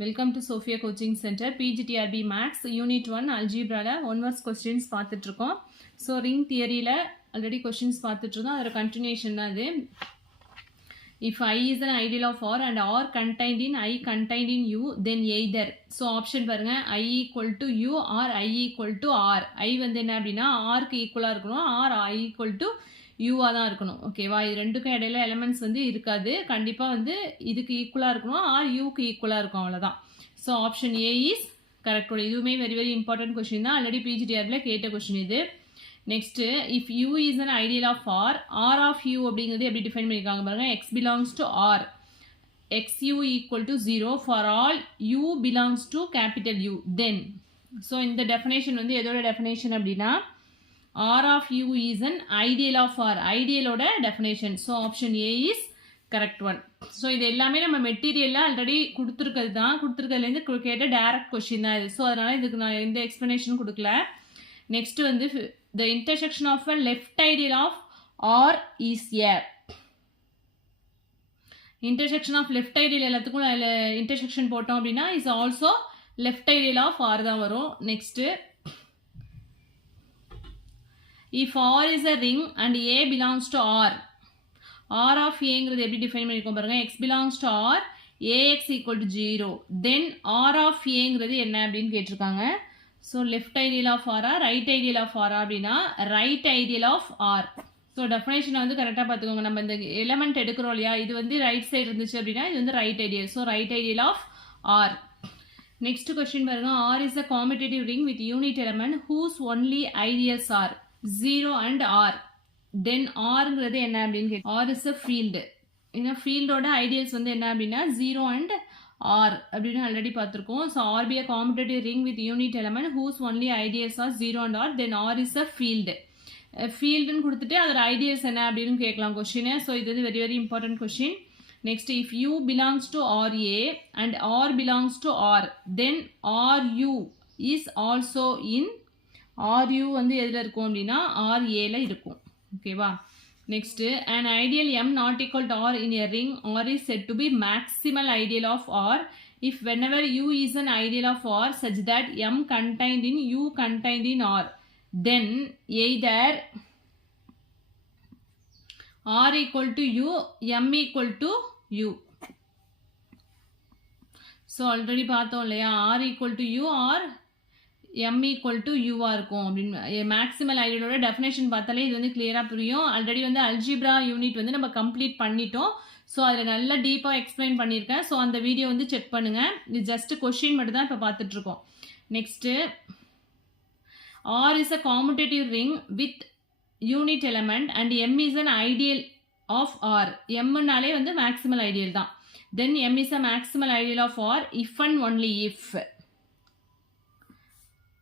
Welcome to Sophia Coaching Center, PGTRB Max, Unit 1, Algebra, one words questions பார்த்துட்ருக்கோம். So, ring theory-ல already questions பார்த்துட்ருந்தோம். அதோட continuation தான் இது. If I is an ideal of R and R contained in I contained in U, then either. So, option பாருங்க, I equal to U or I equal to R. I வந்து என்ன அப்படின்னா Rக்கு ஈக்குவலாக இருக்கணும், R I equal to யூவாக தான் இருக்கணும். ஓகேவா? இது ரெண்டுக்கும் இடையில எலமெண்ட்ஸ் வந்து இருக்காது. கண்டிப்பாக வந்து இதுக்கு ஈக்குவலாக இருக்கணும், ஆர் யூக்கு ஈக்குவலாக இருக்கும், அவ்வளோதான். So option A is correct. இதுவுமே வெரி வெரி இம்பார்ட்டன்ட் கொஸ்டின் தான். ஆல்ரெடி பிஜிடிஆரில் கேட்ட கொஸ்டின் இது. Next, if U is an ideal of R, R of U அப்படிங்கிறது எப்படி டிஃபைன் பண்ணியிருக்காங்க பாருங்கள். X belongs to R, x U equal to 0 for all U belongs to capital U. Then so இந்த definition வந்து எதோட definition அப்படின்னா R of U is an ideal of R. Ideal-ஓட definition. So, option A is correct one. So, இது எல்லாமே நம்ம மெட்டீரியலில் already கொடுத்துருக்கிறது தான். கொடுத்துருக்கிறதுலேருந்து கேட்ட டைரக்ட் கொஸ்டின் தான் இது. ஸோ அதனால் இதுக்கு நான் எந்த எக்ஸ்ப்ளனேஷனும் கொடுக்கல. நெக்ஸ்ட் வந்து the intersection of a left ideal of R is a. intersection of left ideal எல்லாத்துக்கும் intersection போட்டோம் அப்படின்னா is also left ideal of R தான் வரும். Next, if R is a ring and A belongs to R, R of Aங்கிறது எப்படி define பண்ணியிருக்கோம் பாருங்க. X belongs to R, AX equal to 0. Then R of Aங்கிறது என்ன அப்படின்னு கேட்டிருக்காங்க. ஸோ லெஃப்ட் ஐடியல் ஆஃப் ஆரா right ideal of ஆரா அப்படின்னா right ideal of R. So டெஃபினேஷனை வந்து கரெக்டாக பார்த்துக்கோங்க. நம்ம இந்த எலமெண்ட் எடுக்கிறோம் இல்லையா, இது வந்து ரைட் சைடு இருந்துச்சு அப்படின்னா இது வந்து right ideal. So right ideal of R. Next question பாருங்க. R is a commutative ring with unit element whose only ideals are 0 and R. Then Rங்கிறது என்ன அப்படின்னு கேட்டு, R is a field. ஏன்னா ஃபீல்டோட ஐடியல்ஸ் வந்து என்ன அப்படின்னா 0 and R அப்படின்னு already பார்த்துருக்கோம். So R be a commutative ring with unit element whose only ideals are 0 and R. Then R is a field. ஃபீல்டுன்னு கொடுத்துட்டு அதோட ஐடியல்ஸ் என்ன அப்படின்னு கேட்கலாம் கொஸ்டின். ஸோ இது வந்து very very important question. Next, if U belongs to RA and R belongs to R, then RU is also in RU வந்து எதில் இருக்கும் அப்படின்னா RAல இருக்கும். ஓகேவா? Next, an ideal M not equal to R in a ring R is said to be maximal ideal of R if whenever U is an ideal of R such that M contained in U contained in R, then either R equal to U, M equal to U. So already பார்த்தோம் இல்லையா, R equal to U or M equal to U-ஆக இருக்கும் அப்படின்னு. Maximal ஐடியலோட definition பார்த்தாலே இது வந்து கிளியராக புரியும். Already வந்து அல்ஜிப்ரா யூனிட் வந்து நம்ம கம்ப்ளீட் பண்ணிட்டோம். ஸோ அதில் நல்லா டீப்பாக எக்ஸ்பிளைன் பண்ணியிருக்கேன். ஸோ அந்த வீடியோ வந்து செக் பண்ணுங்கள். இது ஜஸ்ட் கொஸ்டின் மட்டும் தான் இப்போ பார்த்துட்ருக்கோம். Next, R is a commutative ring with unit element and M is an ideal of R. Mனாலே வந்து மேக்ஸிமல் ஐடியல் தான். Then M is a maximal ideal of R if and only if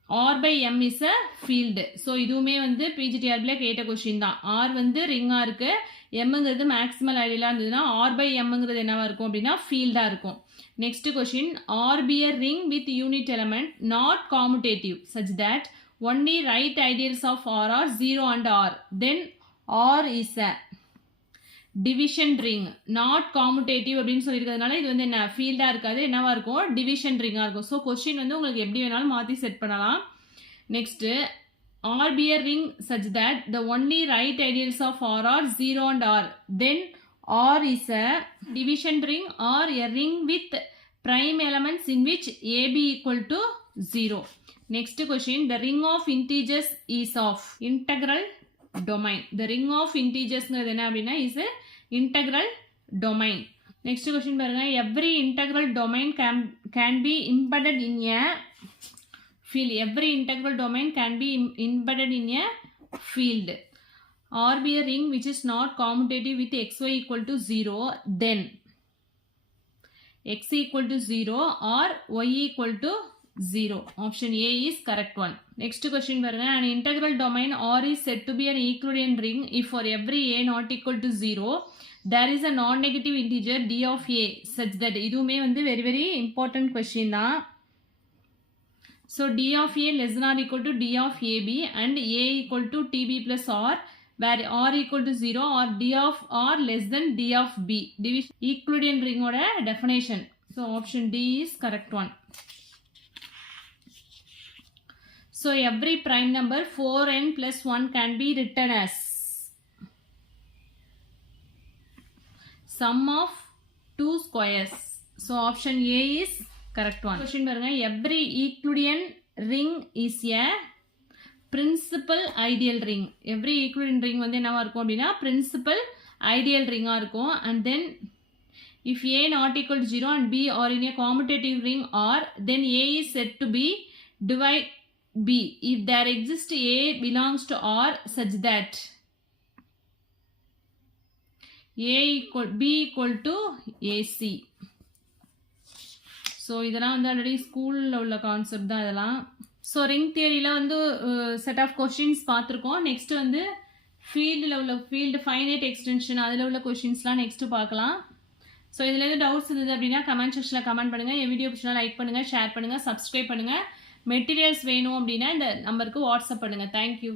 R by M is a field. So இதுவுமே வந்து பிஜிடிஆர்பியில் கேட்ட question தான். R வந்து ரிங்காக இருக்குது, எம்ங்கிறது maximal ஐடியலாக இருந்ததுன்னா R by Mங்கிறது என்னவாக இருக்கும் அப்படின்னா ஃபீல்டாக இருக்கும். Next question, R be a ring with unit element not commutative such that only right ideals of R are 0 and R. Then R is a division ring not commutative அப்படின்னு சொல்லியிருக்கிறதுனால இது வந்து என்ன ஃபீல்டாக இருக்காது, என்னவா இருக்கும் டிவிஷன் ரிங்காக இருக்கும். ஸோ கொஸ்டின் வந்து உங்களுக்கு எப்படி வேணாலும் மாற்றி செட் பண்ணலாம். Next, R be a ring such that the only right ideals of R are 0 and R. Then R is a division ring or a ring with prime elements in which AB equal to 0. Next question, the ring of integers is of integral domain. The ring of integers என்ன அப்படின்னா is a integral domain. Next question பாருங்க. Every integral domain can be embedded in a field. Every integral domain can be embedded in a field. R be a ring which is not commutative with xy equal to 0, then x equal to 0 or y equal to 0. Option A is correct one. Next question பாருங்க. An integral domain R is said to be an Euclidean ring if for every A not equal to 0 there is a non-negative integer d of A such that. இதுவுமே வந்து very very important question தான். So d of A less than or equal to d of AB and A equal to TB plus R where R equal to 0 or d of R less than d of B. Euclidean ring ஓட definition. So option D is correct one. So every prime number 4n plus 1 can be written as sum of 2 squares. So option A is correct one. Question பாருங்க, every Euclidean ring is a principal ideal ring. Every Euclidean ring வந்து என்னவா இருக்கும் அப்படின்னா principal ideal ring இருக்கும். And then if A not equal to 0 and B are in a commutative ring R, then A is said to be divide B if there exists A belongs to R such that B equal to AC. So இதெல்லாம் வந்து already ஸ்கூலில் உள்ள concept தான் இதெல்லாம். So ring தியரியில் வந்து set of questions பார்த்துருக்கோம். Next வந்து ஃபீல்டில் உள்ள ஃபைனைட் எக்ஸ்டென்ஷன் அதில் உள்ள கொஷின்ஸ்லாம் நெக்ஸ்ட்டு பார்க்கலாம். ஸோ இதில் எதுவும் டவுட்ஸ் இருந்தது அப்படின்னா கமெண்ட் செக்ஷனில் கமெண்ட் பண்ணுங்கள். என் வீடியோ பிடிச்சினா லைக் பண்ணுங்கள், ஷேர் பண்ணுங்கள், சப்ஸ்கிரைப் பண்ணுங்கள். மெட்டீரியல்ஸ் வேணும் அப்படின்னா இந்த நம்பருக்கு வாட்ஸ்அப் பண்ணுங்கள். தேங்க்யூ.